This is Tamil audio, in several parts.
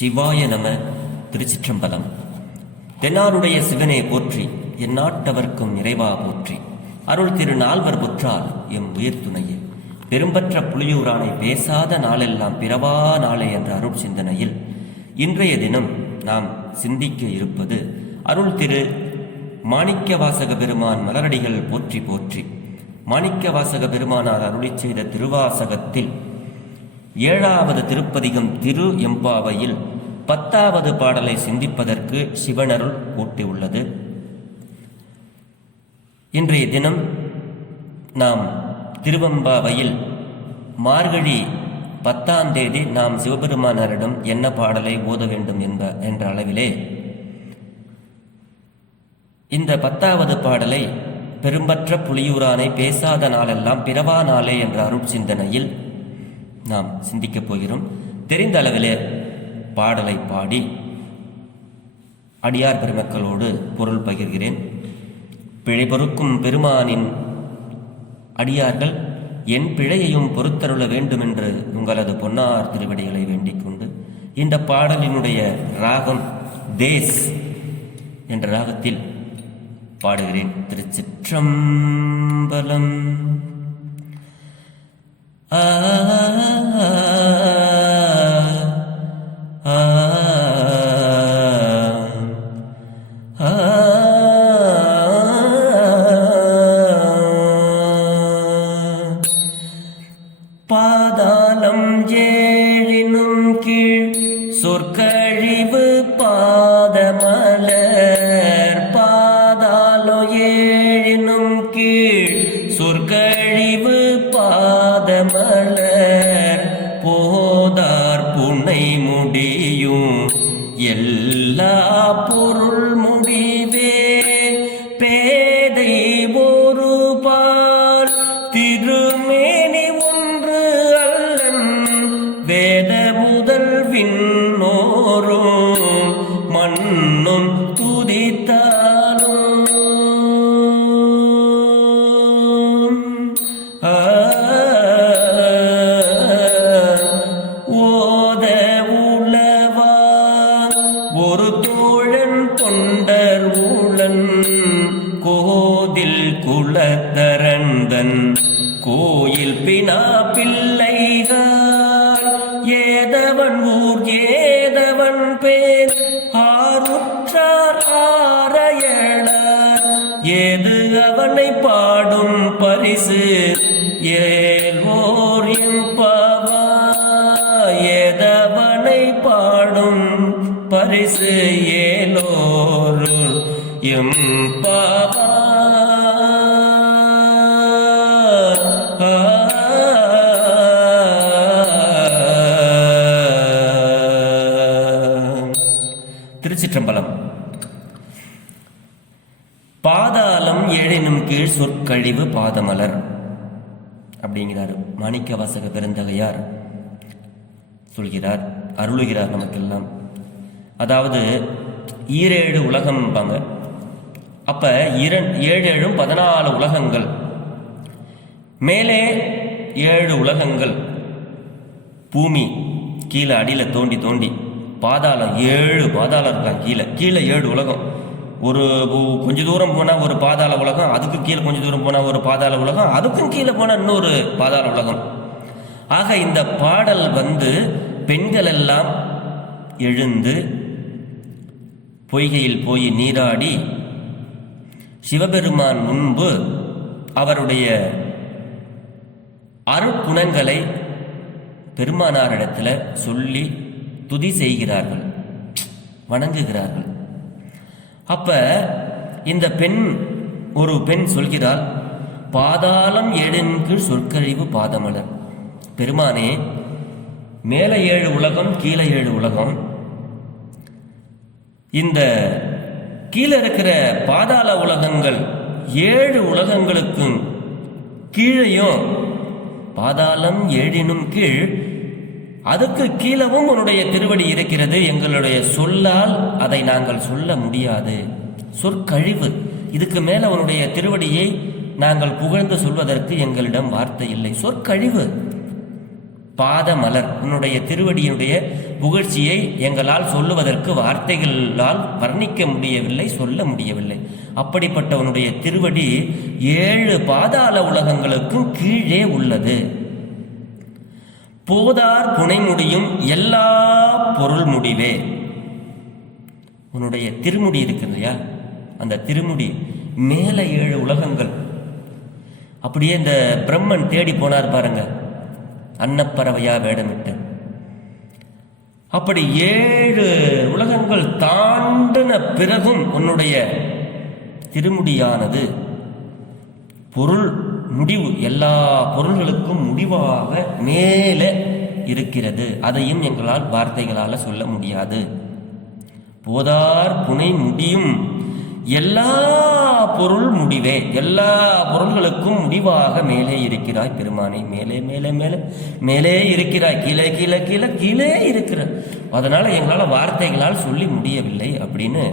சிவாய நம. திருச்சிற்றம்பலம். தென்னாருடைய சிவனே போற்றி, எந்நாட்டவர்க்கும் இறைவா போற்றி, அருள் திரு நால்வர் புற்றால் எம் உயிர் துணையே, பெரும்பற்ற புலியூரானை பேசாத நாளெல்லாம் பிறவா நாளே என்ற அருள் சிந்தனையில் இன்றைய தினம் நாம் சிந்திக்க இருப்பது அருள் திரு மாணிக்கவாசக பெருமான் மலரடிகள் போற்றி போற்றி. மாணிக்கவாசக பெருமானார் அருளி செய்த திருவாசகத்தில் 7வது திருப்பதிகம் திரு எம்பாவையில் 10வது பாடலை சிந்திப்பதற்கு சிவனருள் கூட்டியுள்ளது. இன்றைய தினம் நாம் திருவெம்பாவையில் மார்கழி 10ஆம் தேதி நாம் சிவபெருமானாரிடம் என்ன பாடலை ஓத வேண்டும் என்ற அளவிலே இந்த 10வது பாடலை பெரும்பற்ற புலியூரானை பேசாத நாளெல்லாம் பிறவா நாளே என்ற அருள் சிந்தனையில் நாம் சிந்திக்கப் போகிறோம். தெரிந்த அளவிலே பாடலை பாடி அடியார் பெருமக்களோடு பொருள் பகிர்கிறேன். பிழை பொறுக்கும் பெருமானின் அடியார்கள் என் பிழையையும் பொறுத்தருள வேண்டும் என்று உங்களது பொன்னார் திருவடிகளை வேண்டிக் கொண்டு இந்த பாடலினுடைய ராகம் தேஸ் என்ற ராகத்தில் பாடுகிறேன். திருச்சிற்றம்பலம். ஆ பாதாளம் ஏழினும் கீழ் சொற்கழிவு பாதமலர், பாதாளம் ஏழினும் கீழ் சொற்கழிவு பாதமலர், போதார் புனை முடியும் எல்லா பொருள் முடிவே, பேதை ஒரு பால் திருமேனி ஒன்று அல்லன், வேத முதல் விண்ணோரும் மண்ணும் துதித்தாலும் ஓத உளவா ஒரு தோழன் தொண்டர் ஊழன், கோதில் குலத்தரந்தன் கோயில் பினா பிள்ளைகள், ஏதவன் ஊர் ஏதவன் பேர் ஆருற்றார் ஆரையளார், ஏது அவனை பாடும் பரிசு ஏலோர் எம்பவா, ஏதவனை பாடும் பரிசு ஏலோர் எம்பவா. திருச்சிற்றம்பலம். பாதாளம் ஏழினும் கீழ் சொற்கழிவு பாதமலர் அப்படிங்கிறார் மாணிக்கவாசக பெருந்தகையார் சொல்கிறார், அருளுகிறார் நமக்கெல்லாம். அதாவது 7 உலகம் பாங்க. அப்ப 7 14 உலகங்கள், மேலே 7 உலகங்கள், பூமி கீழே அடியில தோண்டி தோண்டி பாதாளம் 7 பாதாளம் இருக்காங்க. கீழே 7 உலகம். ஒரு கொஞ்ச தூரம் போனால் ஒரு பாதாள உலகம், அதுக்கு கீழே கொஞ்சம் தூரம் போனால் ஒரு பாதாள உலகம், அதுக்கும் கீழே போனால் இன்னொரு பாதாள உலகம். ஆக இந்த பாடல் பெண்கள் எல்லாம் எழுந்து பொய்கையில் போய் நீராடி சிவபெருமான் முன்பு அவருடைய அருட்குணங்களை பெருமானாரிடத்தில் சொல்லி துதி செய்கிறார்கள், வணங்குகிறார்கள். அப்ப இந்த ஒரு பெண் சொல்கிறாள், பாதாளம் ஏழினுக்கு சொற்கழிவு பாதமலர். பெருமானே, மேலே 7 உலகம் கீழே 7 உலகம், இந்த கீழே இருக்கிற பாதாள உலகங்கள் 7 உலகங்களுக்கும் கீழையும், பாதாளம் ஏழினும் கீழ், அதுக்கு கீழவும் உன்னுடைய திருவடி இருக்கிறது. எங்களுடைய சொல்லால் அதை நாங்கள் சொல்ல முடியாது. சொற்கழிவு, இதுக்கு மேல உன்னுடைய திருவடியை நாங்கள் புகழ்ந்து சொல்வதற்கு எங்களிடம் வார்த்தை இல்லை. சொற்கழிவு. பாத மலர், உன்னுடைய திருவடியினுடைய புகழ்ச்சியை எங்களால் சொல்லுவதற்கு வார்த்தைகளால் வர்ணிக்க முடியவில்லை, சொல்ல முடியவில்லை. அப்படிப்பட்ட உன்னுடைய திருவடி 7 பாதாள உலகங்களுக்கும் கீழே உள்ளது. போதார் புனைமுடியும் எல்லா பொருள் முடிவே. உன்னுடைய திருமுடி இருக்கு இல்லையா, அந்த திருமுடி மேலே 7 உலகங்கள். அப்படியே இந்த பிரம்மன் தேடி போனார் பாருங்க, அன்னப்பறவையா வேடமிட்டு. அப்படி 7 உலகங்கள் தாண்டின பிறகும் உன்னுடைய திருமுடியானது பொருள் முடிவு, எல்லா பொருள்களுக்கும் முடிவாக மேலே இருக்கிறது. அதையும் எங்களால் வார்த்தைகளால் சொல்ல முடியாது. போதார் புனை முடியும் எல்லா பொருள் முடிவே, எல்லா பொருள்களுக்கும் முடிவாக மேலே இருக்கிறாய் பெருமானே. மேலே மேலே மேலே மேலே இருக்கிறாய், கீழே கீழே கீழே கீழே இருக்கிறாய். அதனால எங்களால் வார்த்தைகளால் சொல்லி முடியவில்லை அப்படின்னு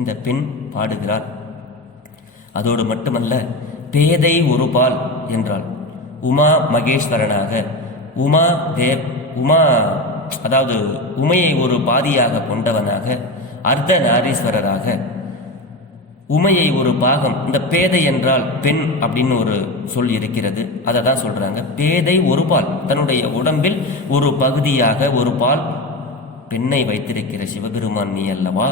இந்த பெண் பாடுகிறார். அதோடு மட்டுமல்ல, பேதை ஒரு பால் என்றாள். உமா மகேஸ்வரனாக, உமா அதாவது உமையை ஒரு பாதியாக கொண்டவனாக, அர்த்த நாரீஸ்வரராக, உமையை ஒரு பாகம். இந்த பேதை என்றால் பெண் அப்படின்னு ஒரு சொல் இருக்கிறது, அதை தான் சொல்றாங்க. பேதை ஒரு பால், தன்னுடைய உடம்பில் ஒரு பகுதியாக ஒரு பால் பெண்ணை வைத்திருக்கிற சிவபெருமான் நீ அல்லவா.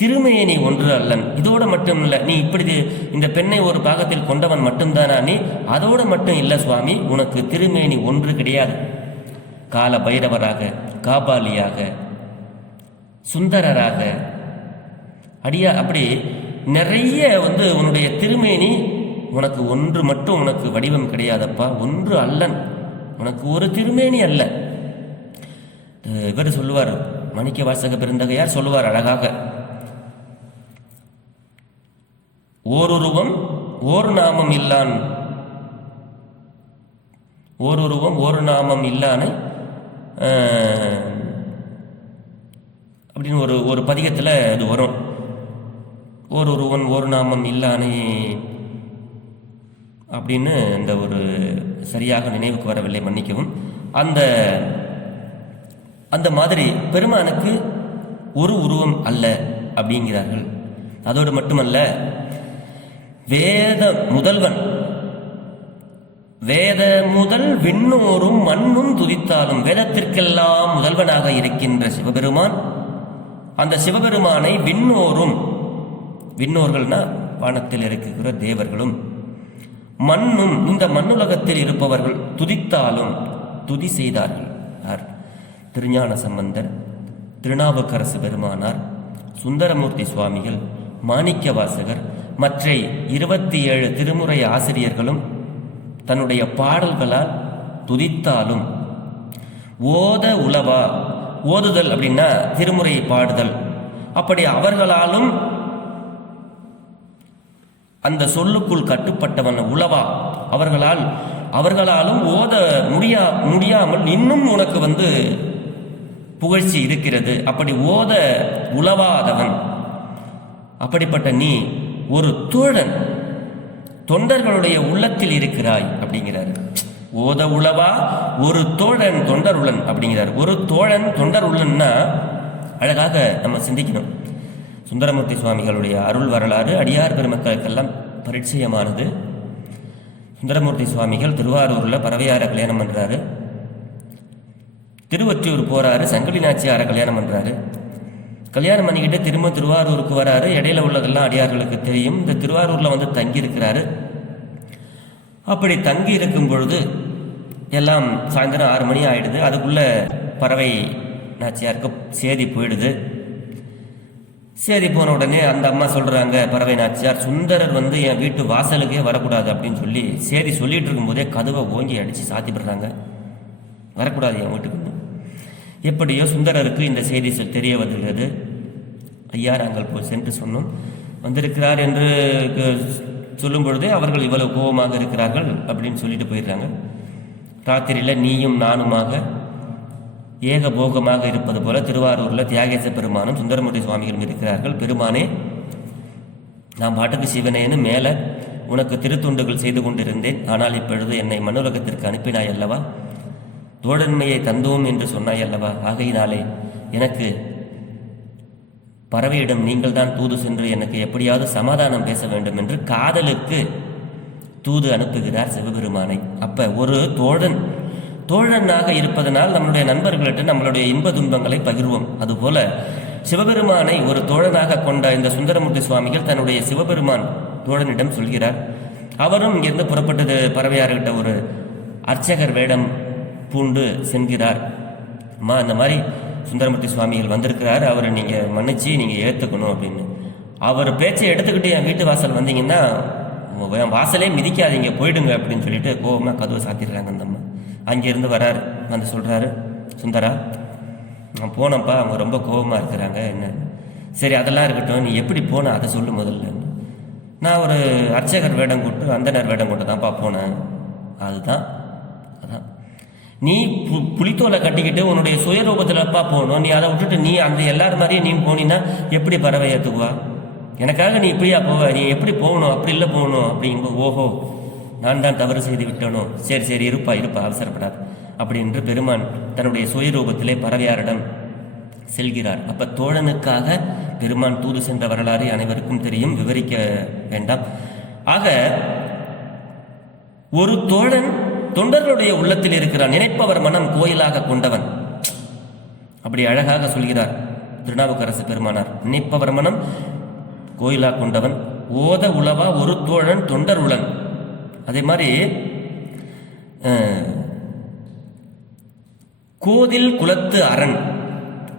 திருமேனி ஒன்று அல்லன். இதோடு மட்டும் இல்லை, நீ இப்படி இந்த பெண்ணை ஒரு பாகத்தில் கொண்டவன் மட்டும்தானா நீ? அதோடு மட்டும் இல்லை சுவாமி, உனக்கு திருமேனி ஒன்று கிடையாது. கால பைரவராக, காபாலியாக, சுந்தரராக, அடியா அப்படி நிறைய உன்னுடைய திருமேனி உனக்கு ஒன்று மட்டும் உனக்கு வடிவம் கிடையாதப்பா. ஒன்று அல்லன், உனக்கு ஒரு திருமேனி அல்ல. இவர் சொல்லுவார், மாணிக்க வாசக பெருந்தகையார் சொல்லுவார் அழகாக, ஓருருவம் ஓர் நாமம் இல்லான், ஓருருவம் ஒரு நாமம் இல்லானை அப்படின்னு ஒரு பதிகத்தில் அது வரும். ஓருருவன் ஒரு நாமம் இல்லானை அப்படின்னு இந்த ஒரு சரியாக நினைவுக்கு வரவில்லை, மன்னிக்கவும். அந்த மாதிரி பெருமானுக்கு ஒரு உருவம் அல்ல அப்படிங்கிறார்கள். அதோடு மட்டுமல்ல, வேத முதல்வன், வேத முதல் விண்ணோரும் மண்ணும் துதித்தாலும், வேதத்திற்கெல்லாம் முதல்வனாக இருக்கின்ற சிவபெருமான், அந்த சிவபெருமானை விண்ணோரும், விண்ணோர்கள்னா வானத்தில் இருக்கிற தேவர்களும், மண்ணும் இந்த மண்ணுலகத்தில் இருப்பவர்கள் துதித்தாலும் துதி செய்தார்கள். திருஞான சம்பந்தர், திருநாவுக்கரசு பெருமானார், சுந்தரமூர்த்தி சுவாமிகள், மாணிக்க வாசகர், மற்ற 27 திருமுறை ஆசிரியர்களும் தன்னுடைய பாடல்களால் துதித்தாலும், ஓத உலவா, ஓதுதல் அப்படின்னா திருமுறையை பாடுதல், அப்படி அவர்களாலும் அந்த சொல்லுக்குள் கட்டுப்பட்டவன் உலவா, அவர்களாலும் ஓத முடியாமல் இன்னும் உனக்கு புகழ்ச்சி இருக்கிறது. அப்படி ஓத உலவாதவன், அப்படிப்பட்ட நீ ஒரு தோழன், தொண்டர்களுடைய உள்ளத்தில் இருக்கிறாய் அப்படிங்கிறார். ஓத உலவா ஒரு தோழன் தொண்டருளன் அப்படிங்கிறார். ஒரு தோழன் தொண்டருளன்னா அழகாக நம்ம சிந்திக்கணும். சுந்தரமூர்த்தி சுவாமிகளுடைய அருள் வரலாறு அடியார் பெருமக்களுக்கெல்லாம் பரிச்சயமானது. சுந்தரமூர்த்தி சுவாமிகள் திருவாரூரில் பறவையாரை கல்யாணம் பண்ணுறாரு, திருவொற்றியூர் போகிறாரு, சங்கிலி நாச்சியாரை கல்யாணம் பண்ணுறாரு. கல்யாணம் பண்ணிக்கிட்டு திரும்ப திருவாரூருக்கு வராரு. இடையில உள்ளதெல்லாம் அடியார்களுக்கு தெரியும். இந்த திருவாரூரில் தங்கி இருக்கிறாரு. அப்படி தங்கி இருக்கும் பொழுது எல்லாம் சாயந்தரம் 6 மணி ஆயிடுது. அதுக்குள்ள பறவை நாச்சியாருக்கு சேதி போயிடுது. சேதி போன உடனே அந்த அம்மா சொல்றாங்க, பறவை நாச்சியார், சுந்தரர் என் வீட்டு வாசலுக்கே வரக்கூடாது அப்படின்னு சொல்லி சேதி சொல்லிட்டு இருக்கும்போதே கதவை ஓங்கி அடிச்சு சாத்திப்படுறாங்க. வரக்கூடாது என் வீட்டுக்கு. எப்படியோ சுந்தரருக்கு இந்த செய்தி தெரிய வந்துள்ளது. ஐயா, நாங்கள் சென்று சொன்னோம், வந்திருக்கிறார் என்று சொல்லும் பொழுதே அவர்கள் இவ்வளவு கோபமாக இருக்கிறார்கள் அப்படின்னு சொல்லிட்டு போயிடுறாங்க. ராத்திரியில் நீயும் நானுமாக ஏகபோகமாக இருப்பது போல திருவாரூரில் தியாகேச பெருமானும் சுந்தரமூர்த்தி சுவாமிகளும் இருக்கிறார்கள். பெருமானே, நான் பாட்டுக்கு சிவனேன்னு மேலே உனக்கு திருத்துண்டுகள் செய்து கொண்டிருந்தேன். ஆனால் இப்பொழுது என்னை மண்ணுலகத்திற்கு அனுப்பினாய் அல்லவா? தோழன்மையை தந்தோம் என்று சொன்னாய் அல்லவா? ஆகையினாலே எனக்கு பறவையிடம் நீங்கள் தான் தூது சென்று எனக்கு எப்படியாவது சமாதானம் பேச வேண்டும் என்று காதலுக்கு தூது அனுப்புகிறார் சிவபெருமானை. அப்ப ஒரு தோழனாக இருப்பதனால் நம்மளுடைய நண்பர்களிட்ட நம்மளுடைய இன்ப துன்பங்களை பகிர்வோம். அதுபோல சிவபெருமானை ஒரு தோழனாக கொண்ட இந்த சுந்தரமூர்த்தி சுவாமிகள் தன்னுடைய சிவபெருமான் தோழனிடம் சொல்கிறார். அவரும் இங்கிருந்து புறப்பட்டது பறவையார்கிட்ட ஒரு அர்ச்சகர் வேடம் பூண்டு சென்கிறார். அம்மா, அந்த மாதிரி சுந்தரமூர்த்தி சுவாமிகள் வந்திருக்கிறார், அவரை நீங்கள் மன்னிச்சு நீங்கள் ஏற்றுக்கணும் அப்படின்னு. அவர் பேச்சை எடுத்துக்கிட்டு என் வீட்டு வாசல் வந்தீங்கன்னா வாசலே மிதிக்காதீங்க, போயிடுங்க அப்படின்னு சொல்லிட்டு கோவமாக கதவை சாத்திடுறாங்க. அந்த அம்மா அங்கேருந்து வராரு, வந்து சொல்கிறாரு, சுந்தரா நான் போனப்பா, அவங்க ரொம்ப கோபமாக இருக்கிறாங்க. என்ன சரி, அதெல்லாம் இருக்கட்டும், நீ எப்படி போன அதை சொல்லு முதல்ல. நான் ஒரு அர்ச்சகர் வேடம் கொண்டு அந்தனர் வேடம் கொண்டு தான்ப்பா போனேன். அதான் நீ புலித்தோலை கட்டிக்கிட்டு உன்னுடைய சுயரூபத்தில்ப்பா போகணும். நீ அதை விட்டுட்டு நீ அந்த எல்லாரும் மாதிரியும் நீ போனீங்கன்னா எப்படி பறவை ஏற்றுக்குவா? எனக்காக நீ இப்படியா போவ? நீ எப்படி போகணும்? அப்படி இல்லை போகணும் அப்படிங்கும்போது, ஓஹோ நான் தான் தவறு செய்து விட்டனோ, சரி சரி இருப்பா அவசரப்படாது அப்படின்று பெருமான் தன்னுடைய சுயரூபத்திலே பறவையாரிடம் செல்கிறார். அப்ப தோழனுக்காக பெருமான் தூது சென்ற வரலாறு அனைவருக்கும் தெரியும், விவரிக்க வேண்டாம். ஆக ஒரு தோழன் தொண்டர்களுடைய உள்ளத்தில் இருக்கிறான், நினைப்பவர் மனம் கோயிலாக கொண்டவன். அப்படி அழகாக சொல்கிறார் திருநாவுக்கரசு பெருமானார், நினைப்பவர் மனம் கோயிலாக கொண்டவன், ஓத உளவா ஒரு தோழன் தொண்டர் உளன். அதே மாதிரி கோதில் குலத்து அரண்,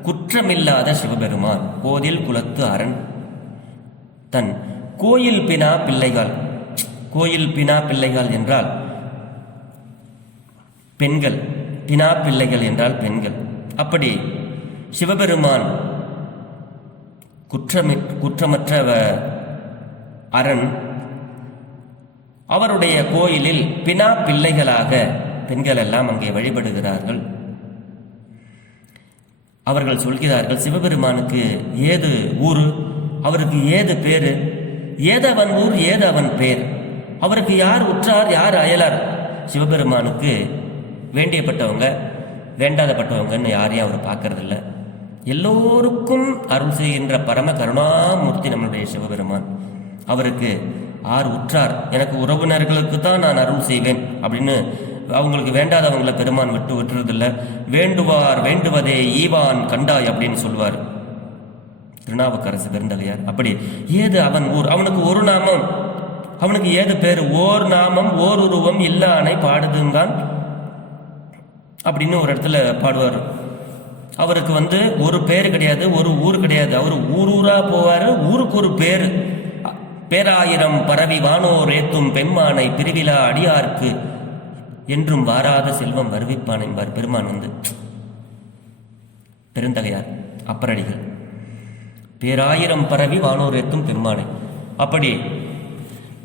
குற்றமில்லாத சிவபெருமான். கோதில் குலத்து அரண், தன் கோயில் பினா பிள்ளைகள். கோயில் பினா பிள்ளைகள் என்றால் பெண்கள், பினா பிள்ளைகள் என்றால் பெண்கள். அப்படி சிவபெருமான் குற்றமற்ற அரண், அவருடைய கோயிலில் பினா பிள்ளைகளாக பெண்கள் எல்லாம் அங்கே வழிபடுகிறார்கள். அவர்கள் சொல்கிறார்கள், சிவபெருமானுக்கு ஏது ஊரு, அவருக்கு ஏது பேரு, ஏதவன் ஊர் ஏது அவன் பேர், அவருக்கு யார் உற்றார் யார் அயலார். சிவபெருமானுக்கு வேண்டியப்பட்டவங்க வேண்டாதப்பட்டவங்கன்னு யாரையும் அவர் பார்க்கறதில்ல. எல்லோருக்கும் அருள் செய்கின்ற பரம கருணாமூர்த்தி நம்மளுடைய சிவபெருமான். அவருக்கு ஆர் உற்றார், எனக்கு உறவினர்களுக்கு தான் நான் அருள் செய்வேன் அப்படின்னு அவங்களுக்கு வேண்டாதவங்களை பெருமான் விட்டுறதில்ல. வேண்டுவார் வேண்டுவதே ஈவான் கண்டாய் அப்படின்னு சொல்லுவார் திருநாவுக்கரசு பெருந்தகையார். அப்படி ஏது அவன் ஊர், அவனுக்கு ஒரு நாமம், அவனுக்கு ஏது பேரு, ஓர் நாமம் ஓர் உருவம் இல்லானை பாடுதுங்கான் அப்படின்னு ஒரு இடத்துல பாடுவார். அவருக்கு ஒரு பேர் கிடையாது, ஒரு ஊர் கிடையாது, அவர் ஊரூரா போவார், ஊருக்கு ஒரு பேரு. பேராயிரம் பரவி வானோர் ஏத்தும் பெம்மானை பிரிவிழா அடியார்க்கு என்றும் வாராத செல்வம் வருவிப்பான் என்பார் பெருமான் பெருந்தகையார் அப்பரடிகள். பேராயிரம் பரவி வானோர் ஏத்தும் பெம்மானை. அப்படி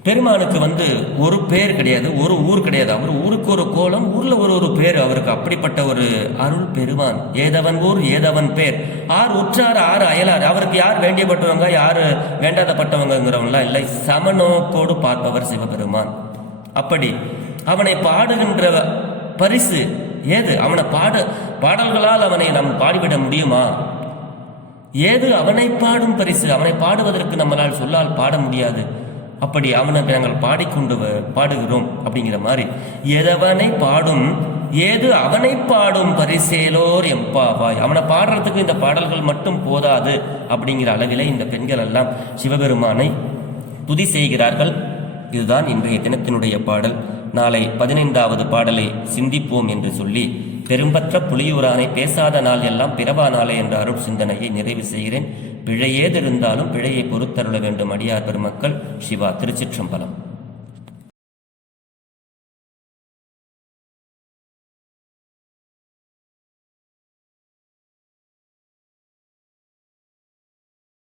பெருமானுக்கு ஒரு பேர் கிடையாது, ஒரு ஊர் கிடையாது, அவர் ஊருக்கு ஒரு கோலம், ஊர்ல ஒரு பேர் அவருக்கு. அப்படிப்பட்ட ஒரு அருள் பெருமான். ஏதவன் ஊர் ஏதவன் பேர், ஆர் உற்றார் ஆறு அயலார். அவருக்கு யார் வேண்டியப்பட்டவங்க யார் வேண்டாதப்பட்டவங்கிறவங்களாம் இல்லை, சமநோக்கோடு பார்ப்பவர் சிவபெருமான். அப்படி அவனை பாடுகின்ற பரிசு ஏது, அவனை பாடல்களால் அவனை நாம் பாடிவிட முடியுமா? ஏது அவனை பாடும் பரிசு, அவனை பாடுவதற்கு நம்மளால் சொல்லால் பாட முடியாது. அப்படி அவனை நாங்கள் பாடுகிறோம் அப்படிங்கிற மாதிரி, எதவனை பாடும் ஏது அவனை பாடும் பரிசேலோர் எம்பாவாய். அவனை பாடுறதுக்கு இந்த பாடல்கள் மட்டும் போதாது அப்படிங்கிற அளவில் இந்த பெண்கள் எல்லாம் சிவபெருமானை துதி செய்கிறார்கள். இதுதான் இன்றைய தினத்தினுடைய பாடல். நாளை 15வது பாடலை சிந்திப்போம் என்று சொல்லி பெரும்பற்ற புலியூரானை பேசாத நாள் எல்லாம் பிறவா நாளே என்ற அருள் சிந்தனையை நிறைவு செய்கிறேன். பிழையேது இருந்தாலும் பிழையை பொறுத்தருள வேண்டும் அடியார் பெருமக்கள். சிவா. திருச்சிற்றம்பலம்.